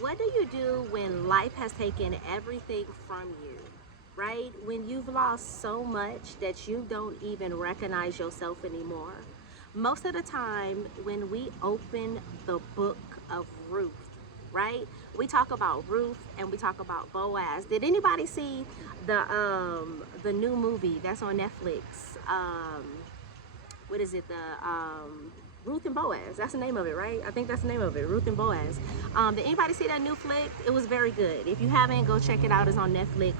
What do you do when life has taken everything from you, right? When you've lost so much that you don't even recognize yourself anymore? Most of the time, when we open the book of Ruth, right? We talk about Ruth and we talk about Boaz. Did anybody see the new movie that's on Netflix? What is it? The Ruth and Boaz. That's the name of it, right? I think that's the name of it, Ruth and Boaz. Did anybody see that new flick? It was very good. If you haven't, go check it out. It's on Netflix.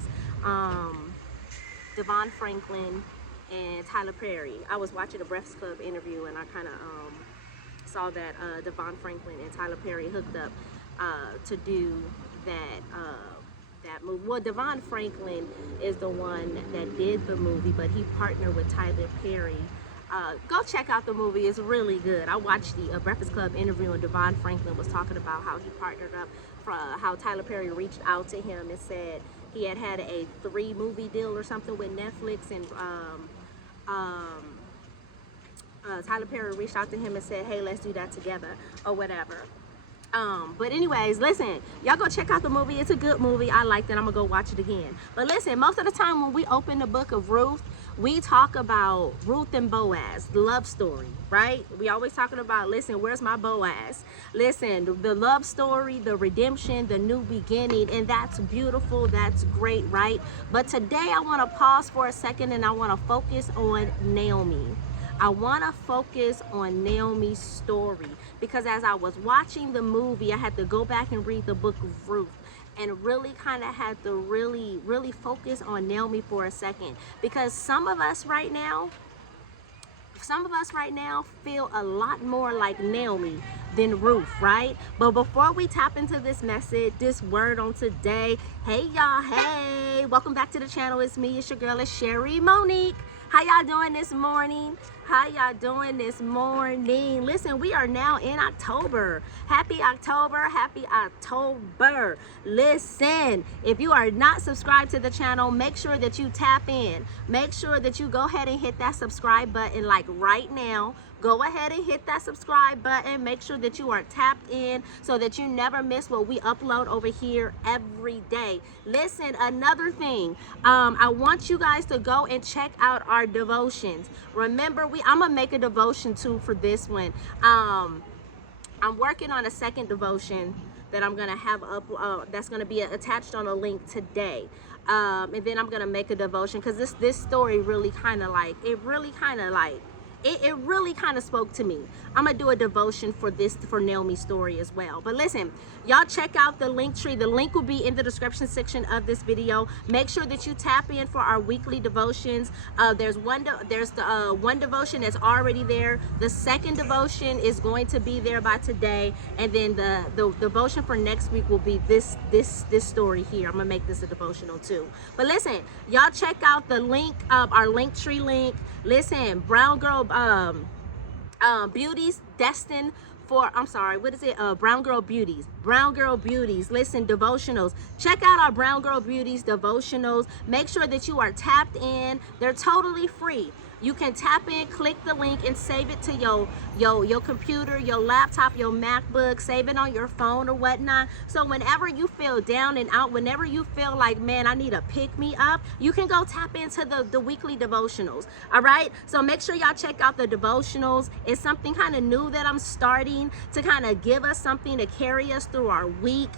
Devon Franklin and Tyler Perry. I was watching a Breakfast Club interview and I kind of saw that Devon Franklin and Tyler Perry hooked up to do that movie. Well, Devon Franklin is the one that did the movie, but he partnered with Tyler Perry. Go check out the movie. It's really good. I watched the Breakfast Club interview and Devon Franklin was talking about how he partnered up, how Tyler Perry reached out to him and said he had a 3-movie deal or something with Netflix, and Tyler Perry reached out to him and said, hey, let's do that together or whatever. But anyways, listen, y'all go check out the movie. It's a good movie. I liked it. I'm gonna go watch it again. But listen, most of the time when we open the book of Ruth, we talk about Ruth and Boaz, the love story, right? We always talking about, listen, where's my Boaz? Listen, the love story, the redemption, the new beginning, and that's beautiful. That's great, right? But today I want to pause for a second and I want to focus on Naomi. I want to focus on Naomi's story because as I was watching the movie, I had to go back and read the book of Ruth and really kind of had to really focus on Naomi for a second, because some of us right now feel a lot more like Naomi than Ruth, right? But before we tap into this message, this word on today, hey y'all, hey, welcome back to the channel. It's me, it's your girl, it's Sherry Monique. How y'all doing this morning? How y'all doing this morning? Listen, we are now in October. Happy October, happy October. Listen, if you are not subscribed to the channel, make sure that you tap in. Make sure that you go ahead and hit that subscribe button like right now. Go ahead and hit that subscribe button. Make sure that you are tapped in so that you never miss what we upload over here every day. Listen, another thing, I want you guys to go and check out our devotions. Remember, I'm gonna make a devotion too for this one. I'm working on a second devotion that I'm gonna have up, that's gonna be attached on a link today. And then I'm gonna make a devotion because this story really kind of like, it really kind of spoke to me. I'm gonna do a devotion for Naomi's story as well. But listen, y'all check out the link tree. The link will be in the description section of this video. Make sure that you tap in for our weekly devotions. There's the one devotion that's already there. The second devotion is going to be there by today, and then the devotion for next week will be this story here. I'm gonna make this a devotional too. But listen, y'all check out the link, our link tree link. Listen, Brown Girl Beauties destined for, Brown Girl Beauties. Listen, devotionals. Check out our Brown Girl Beauties devotionals. Make sure that you are tapped in. They're totally free. You can tap in, click the link, and save it to your computer, your laptop, your MacBook. Save it on your phone or whatnot. So whenever you feel down and out, whenever you feel like, man, I need a pick me up, you can go tap into the weekly devotionals. All right. So make sure y'all check out the devotionals. It's something kind of new that I'm starting to kind of give us something to carry us through our week.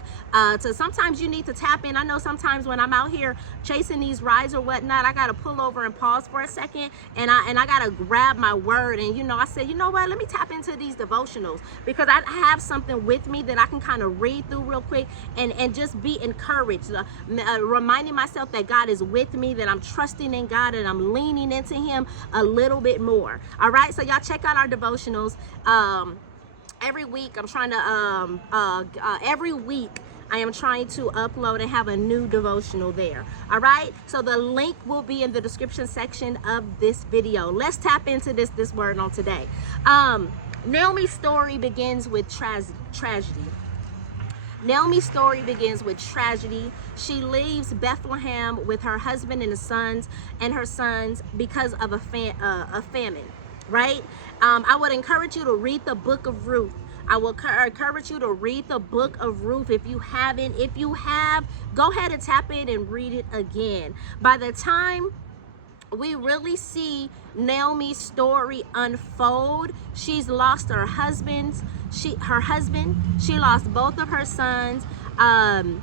So sometimes you need to tap in. I know sometimes when I'm out here chasing these rides or whatnot, I got to pull over and pause for a second, and I gotta grab my word, and I said, you know what, let me tap into these devotionals because I have something with me that I can kind of read through real quick and just be encouraged, reminding myself that God is with me, that I'm trusting in God, and I'm leaning into him a little bit more. All right, so y'all check out our devotionals. Every week I'm trying to every week I am trying to upload and have a new devotional there. All right, so the link will be in the description section of this video. Let's tap into this word on today. Naomi's story begins with tragedy. Naomi's story begins with tragedy. She leaves Bethlehem with her husband and her sons because of a famine, right? I would encourage you to read the book of Ruth. I will encourage you to read the book of Ruth if you haven't. If you have, go ahead and tap in and read it again. By the time we really see Naomi's story unfold, she's lost her husband. She lost both of her sons, and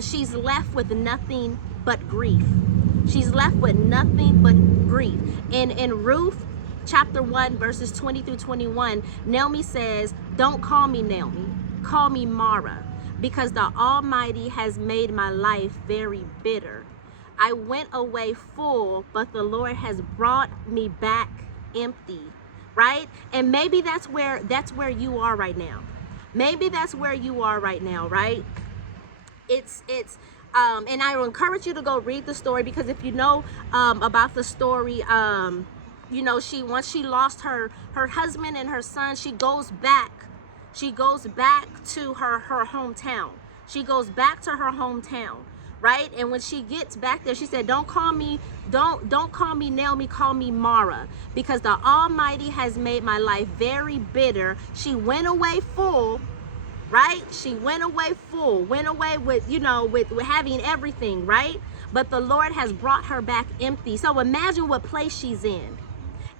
she's left with nothing but grief. She's left with nothing but grief. In Ruth chapter 1, verses 20 through 21, Naomi says, "Don't call me Naomi, call me Mara, because the Almighty has made my life very bitter. I went away full, but the Lord has brought me back empty." Right? And maybe that's where you are right now. Maybe that's where you are right now, right? And I will encourage you to go read the story, because if you know about the story, you know, once she lost her husband and her son, she goes back to her hometown. She goes back to her hometown, right? And when she gets back there, she said, don't call me Naomi, call me Mara, because the Almighty has made my life very bitter. She went away full, right? She went away full, went away with, you know, with having everything, right? But the Lord has brought her back empty. So imagine what place she's in.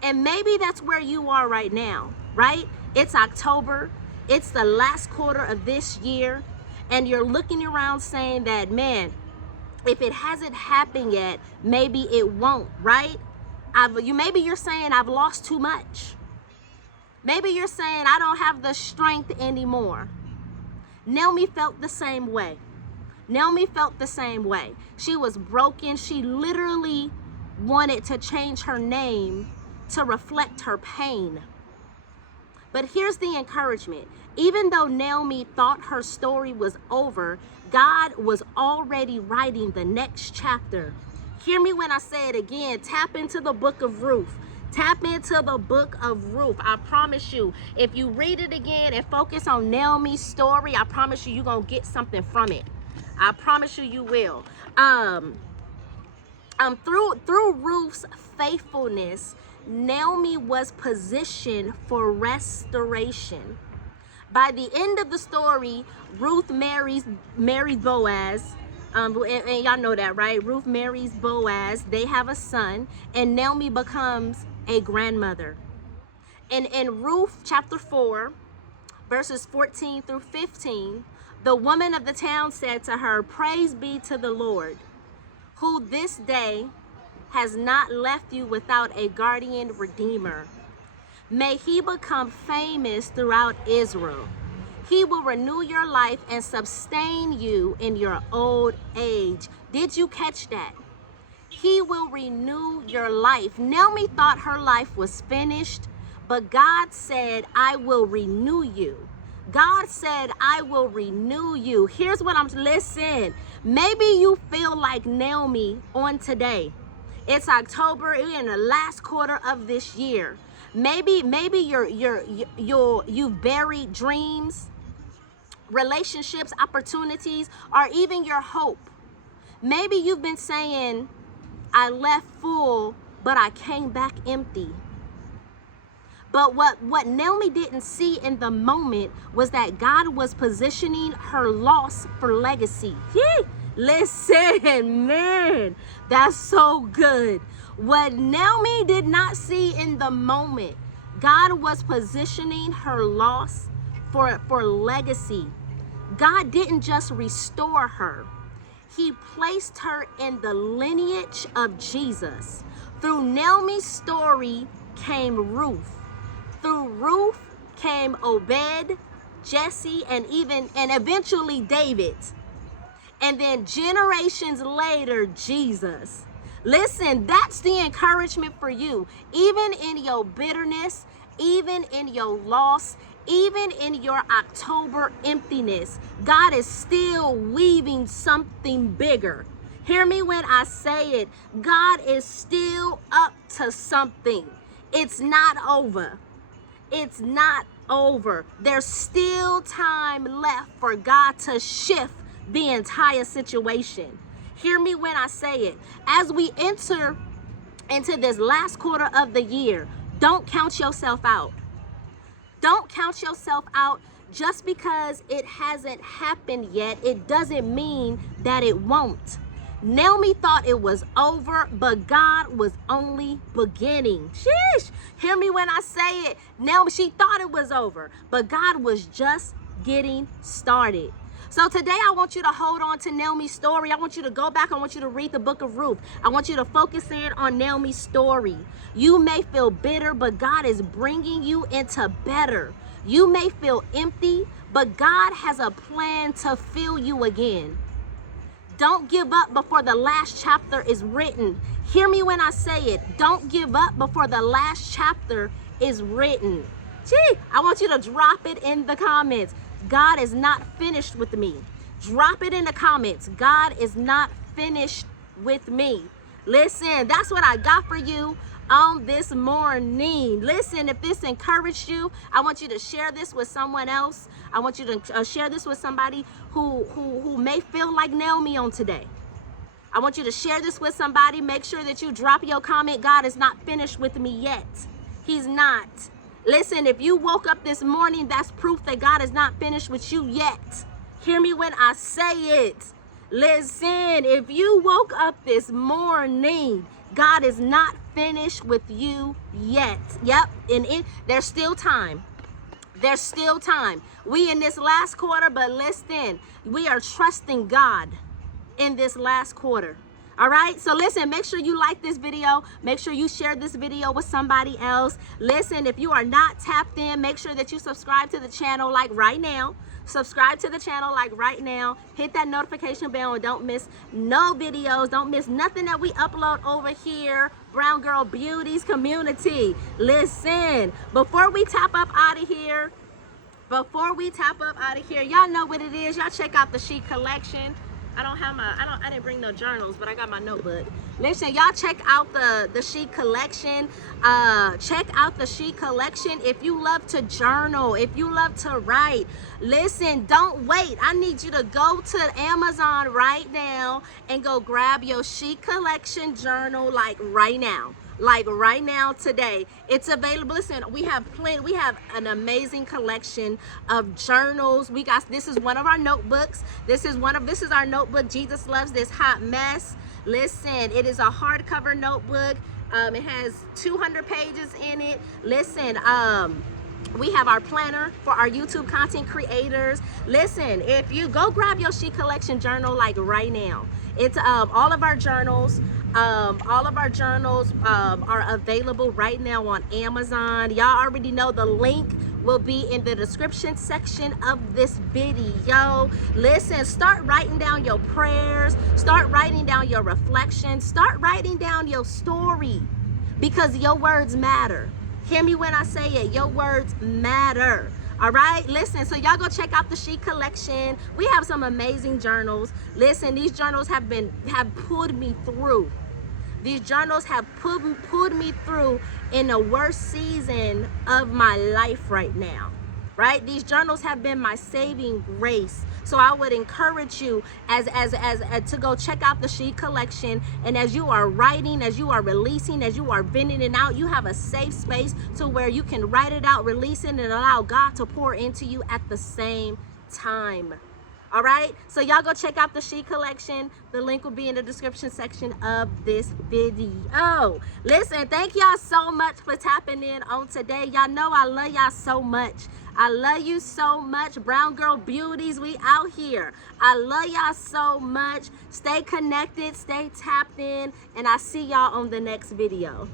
And maybe that's where you are right now, right? It's October. It's the last quarter of this year. And you're looking around saying that, man, if it hasn't happened yet, maybe it won't, right? Maybe you're saying I've lost too much. Maybe you're saying I don't have the strength anymore. Naomi felt the same way. Naomi felt the same way. She was broken. She literally wanted to change her name to reflect her pain. But here's the encouragement. Even though Naomi thought her story was over, God was already writing the next chapter. Hear me when I say it again. Tap into the book of Ruth. Tap into the book of Ruth. I promise you, if you read it again and focus on Naomi's story, I promise you, you're going to get something from it. I promise you, you will. Through Ruth's faithfulness, Naomi was positioned for restoration. By the end of the story, Ruth marries Boaz. And y'all know that, right? Ruth marries Boaz. They have a son, and Naomi becomes a grandmother. And in Ruth chapter 4, verses 14 through 15, the woman of the town said to her, "Praise be to the Lord, who this day has not left you without a guardian redeemer. May he become famous throughout Israel. He will renew your life and sustain you in your old age." Did you catch that? He will renew your life. Naomi thought her life was finished, but God said, "I will renew you." God said, "I will renew you." Here's what listen. Maybe you feel like Naomi on today. It's October, we're in the last quarter of this year. Maybe you've buried dreams, relationships, opportunities, or even your hope. Maybe you've been saying, "I left full, but I came back empty." But what Naomi didn't see in the moment was that God was positioning her loss for legacy. Listen, man, that's so good. What Naomi did not see in the moment, God was positioning her loss for legacy. God didn't just restore her. He placed her in the lineage of Jesus. Through Naomi's story came Ruth. Through Ruth came Obed, Jesse, and eventually David. And then generations later, Jesus. Listen, that's the encouragement for you. Even in your bitterness, even in your loss, even in your October emptiness, God is still weaving something bigger. Hear me when I say it. God is still up to something. It's not over. It's not over. There's still time left for God to shift the entire situation. Hear me when I say it. As we enter into this last quarter of the year, don't count yourself out. Don't count yourself out. Just because it hasn't happened yet, it doesn't mean that it won't. Naomi thought it was over, but God was only beginning. Sheesh. Hear me when I say it. Naomi, she thought it was over, but God was just getting started. So today I want you to hold on to Naomi's story. I want you to go back. I want you to read the book of Ruth. I want you to focus in on Naomi's story. You may feel bitter, but God is bringing you into better. You may feel empty, but God has a plan to fill you again. Don't give up before the last chapter is written. Hear me when I say it. Don't give up before the last chapter is written. Gee, I want you to drop it in the comments. God is not finished with me. Drop it in the comments. God is not finished with me. Listen, that's what I got for you on this morning. Listen, if this encouraged you, I want you to share this with someone else. I want you to share this with somebody who may feel like Naomi on today. I want you to share this with somebody. Make sure that you drop your comment. God is not finished with me yet. He's not. Listen, if you woke up this morning, that's proof that God is not finished with you yet. Hear me when I say it. Listen, if you woke up this morning, God is not finished with you yet. Yep, and there's still time. There's still time. We in this last quarter, but listen, we are trusting God in this last quarter. All right, so listen, make sure you like this video. Make sure you share this video with somebody else. Listen, if you are not tapped in, make sure that you subscribe to the channel like right now. Subscribe to the channel like right now. Hit that notification bell and don't miss no videos. Don't miss nothing that we upload over here. Brown Girl Beauties community. Listen, before we tap up out of here, y'all know what it is. Y'all check out the Chic collection. I didn't bring no journals, but I got my notebook. Listen, y'all check out the Chic collection. Check out the Chic collection. If you love to journal, if you love to write, listen, don't wait. I need you to go to Amazon right now and go grab your Chic collection journal like right now. Like right now today. It's available. Listen, we have an amazing collection of journals. This is one of our notebooks. This is our notebook, Jesus Loves This Hot Mess. Listen, it is a hardcover notebook. It has 200 pages in it. Listen, we have our planner for our YouTube content creators. Listen, if you go grab your Chic collection journal like right now. It's all of our journals. All of our journals are available right now on Amazon. Y'all already know the link will be in the description section of this video. Listen, start writing down your prayers, start writing down your reflections, start writing down your story, because your words matter. Hear me when I say it, your words matter. All right, listen, so y'all go check out the Chic collection. We have some amazing journals. Listen, these journals have pulled me through. These journals have pulled me through in the worst season of my life right now, right? These journals have been my saving grace. So I would encourage you as to go check out the Chic collection. And as you are writing, as you are releasing, as you are venting it out, you have a safe space to where you can write it out, release it, and allow God to pour into you at the same time. All right, so y'all go check out the Chic collection. The link will be in the description section of this video. Listen, thank y'all so much for tapping in on today. Y'all know I love y'all so much. I love you so much. Brown Girl Beauties, we out here. I love y'all so much. Stay connected, stay tapped in, and I see y'all on the next video.